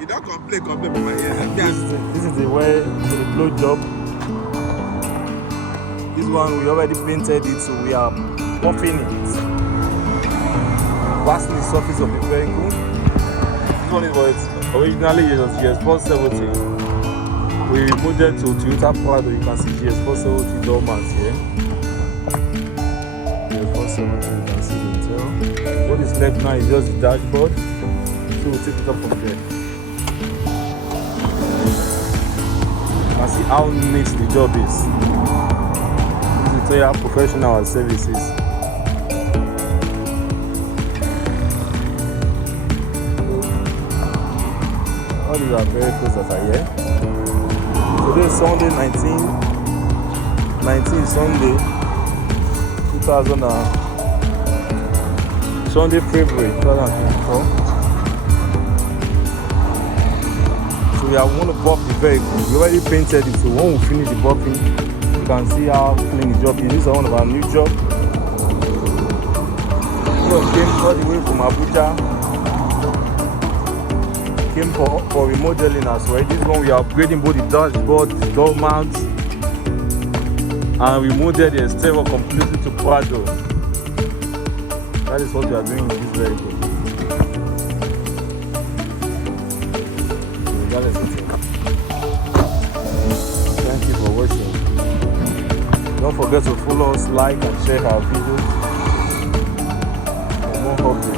You don't complain for my ear. This is the way the blow job. This one we already painted it, so we are buffing it. Waxing the surface of the vehicle. This one is what originally it was Gx470. We remodeled to Toyota Prado. You can see Gx470 door mats here. Gx470, you can see the interior. What is left now is just the dashboard. So we'll take it up from there. You can see how neat the job is. This is Toyota Professional Services. All these are very close that are here. Today is Sunday 19 Sunday 2000 Sunday February 2024. So we are going to buff the vehicle. We already painted it, so when we finish the buffing, you can see how clean the job is. This is one of our new jobs. We came all the way from Abuja. Came for remodeling as well. This one we are upgrading both the dashboard, the door mounts, and we remodeled the exterior completely to Prado. That is what we are doing with this vehicle. Thank you for watching. Don't forget to follow us, like and share our videos for more updates.